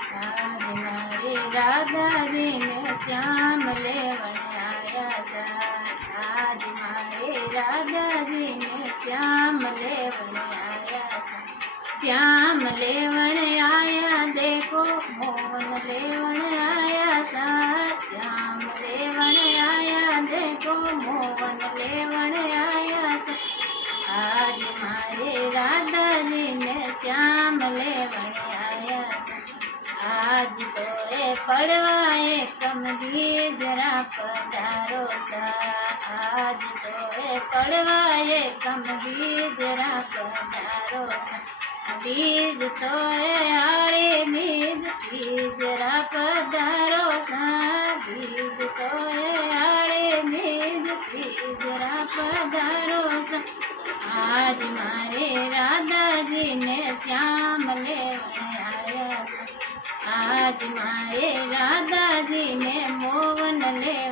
आज मारे राधा जी ने श्याम लेवण आया साथ। आज मारे राधा जी ने श्याम लेवण आया साथ। श्याम लेवण आया देखो मोहन लेवण आया साथ। श्याम लेवण आया देखो मोहन लेवण आया साथ। आज मारे राधा जी ने श्याम लेवण आया साथ। आज तो ए पड़वाए कमरी जरा पधारो सा। आज तो ए पड़वाए कमरी जरा पधारो सा। बीज तो ए आड़े बीज जरा पधारो सा। बीज तो ए आड़े बीज जरा पधारो सा। आज मारे राधा जी ने श्याम लेवण आया सा। आज मारे राधा जी ने मोहन ले